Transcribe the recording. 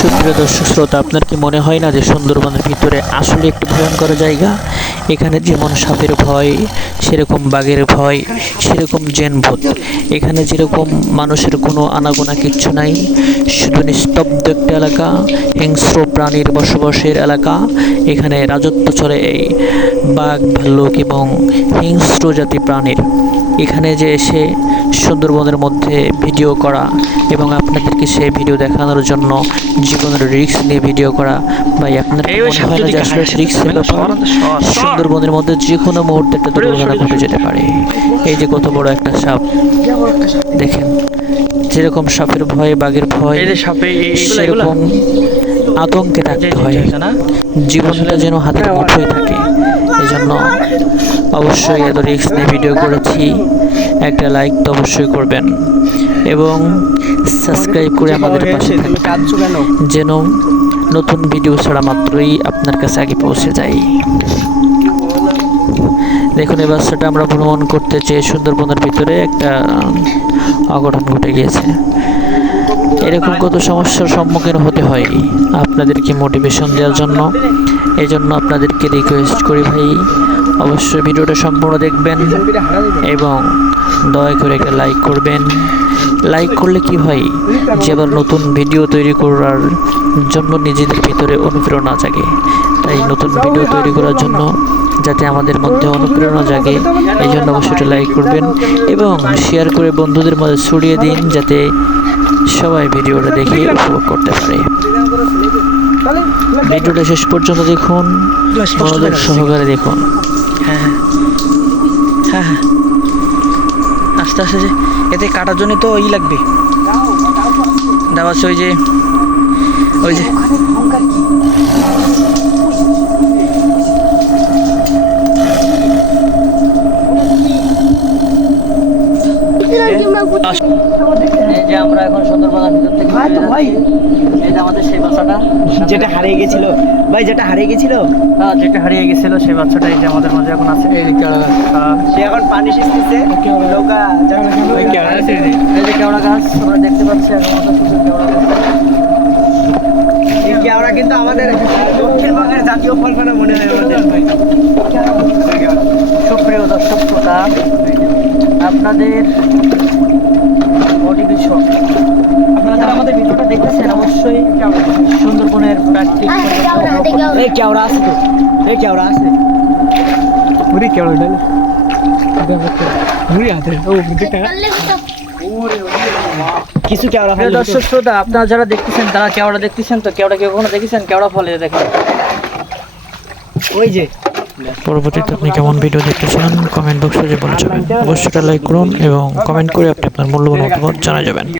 সুপ্রিয় দর্শক শ্রোতা, আপনার কি মনে হয় না যে সুন্দরবনের ভিতরে আসলে একটি ভয়ঙ্কর জায়গা? এখানে যেমন সাপের ভয়, সেরকম বাঘের ভয়, সেরকম জেন ভূত এখানে যেরকম মানুষের কোনো আনাগোনা কিচ্ছু নাই, শুধু নিস্তব্ধ একটা এলাকা, হিংস্র প্রাণীর বসবাসের এলাকা। এখানে রাজত্ব চলে এই বাঘ, ভাল্লুক এবং হিংস্র জাতি প্রাণীর। এখানে যে এসে সুন্দরবনের মধ্যে ভিডিও করা এবং আপনাদেরকে সেই ভিডিও দেখানোর জন্য জীবনের রিস্ক নিয়ে ভিডিও করা। ভাই আপনার এই ওই মনে হয় না যে আসলে রিস্কের ব্যাপার? সুন্দরবনের মধ্যে যে কোনো মুহূর্তে একটা দুর্ঘটনা ঘটে যেতে পারে। এই যে কত বড় একটা সাপ। দেখেন যেরকম সাপের ভয় বাঘের ভয় সেরকম আতঙ্কে থাকতে হয়। জীবনটা যেন হাতের মুঠোয় থাকে। এই জন্য অবশ্যই এত রিস্ক নিয়ে ভিডিও করেছি। একটা লাইক তো অবশ্যই করবেন। এবং সাবস্ক্রাইব করে আমাদের পাশে থাকবেন। যেন নতুন ভিডিও ছাড়া মাত্রই আপনার কাছে আগে পৌঁছে যায় দেখুন এই বাচ্চাটা আমরা ভ্রমণ করতে চেয়ে সুন্দরবনের ভিতরে একটা অঘটন ঘটে গিয়েছে। এরকম কত সমস্যার সম্মুখীন হতে হয়? আপনাদেরকে মোটিভেশন দেওয়ার জন্য? এই জন্য আপনাদেরকে রিকোয়েস্ট করি ভাই। অবশ্যই ভিডিওটা সম্পূর্ণ দেখবেন এবং দয়া করে একটা লাইক করবেন। লাইক করলে কি হয়? যে আবার নতুন ভিডিও তৈরি করার জন্য নিজেদের ভিতরে অনুপ্রেরণা জাগে। তাই নতুন ভিডিও তৈরি করার জন্য যাতে আমাদের মধ্যে অনুপ্রেরণা জাগে এই জন্য অবশ্যই লাইক করবেন এবং শেয়ার করে বন্ধুদের মধ্যে ছড়িয়ে দিন যাতে সবাই ভিডিওটা দেখে উপভোগ করতে পারে। ভিডিওটা শেষ পর্যন্ত দেখুন মনোযোগ সহকারে দেখুন। হ্যাঁ হ্যাঁ। হ্যাঁ হ্যাঁ। আস্তে আস্তে যে এতে কাটার জন্য তো ই লাগবে। দেওয়া ওই যে ওই যে। আস- এই যে আমরা এখন সুন্দরবনের ভিতর থেকে হ্যাঁ তো ভাই। এই যে আমাদের সেই বাচ্চাটা। যেটা হারিয়ে গেছিল। ভাই যেটা হারিয়ে গেছিল? হ্যাঁ, যেটা হারিয়ে গেছিল সেই বাচ্চাটা এই যে আমাদের মাঝে এখন আছে। এই যে আহ, সে এখন পানি শিখতেছে নৌকা ওই কেওড়া গাছ, এই যে কেওড়া গাছ আমরা দেখতে পাচ্ছি এখন আমাদের প্রচুর কেওড়া গাছ। এই কেওড়া কিন্তু আমাদের দক্ষিণবঙ্গের জাতীয় ফল মনে হয় আমাদের। সুপ্রিয় দর্শক শ্রোতা আপনাদের মোটিভেশন আপনারা যারা আমাদের ভিডিওটা দেখতেছেন অবশ্যই সুন্দরবনের প্রাকৃতিক সৌন্দর্য। এই কেওড়া আছে তো এই কেওড়া আছে। কিছু কেওড়া ফেলে দর্শক শ্রোতা আপনারা যারা দেখতেছেন তারা কেওড়া দেখতেছেন তো? কেওড়া কেউ কখনো দেখেছেন? কেওড়া ফলে দেখেন। ওই যে। পরবর্তীতে আপনি কেমন ভিডিও দেখতে চান কমেন্ট বক্সে যে বলে যাবেন। অবশ্যই লাইক করুন এবং কমেন্ট করে আপনি আপনার মূল্যবান মতামত জানা যাবেন।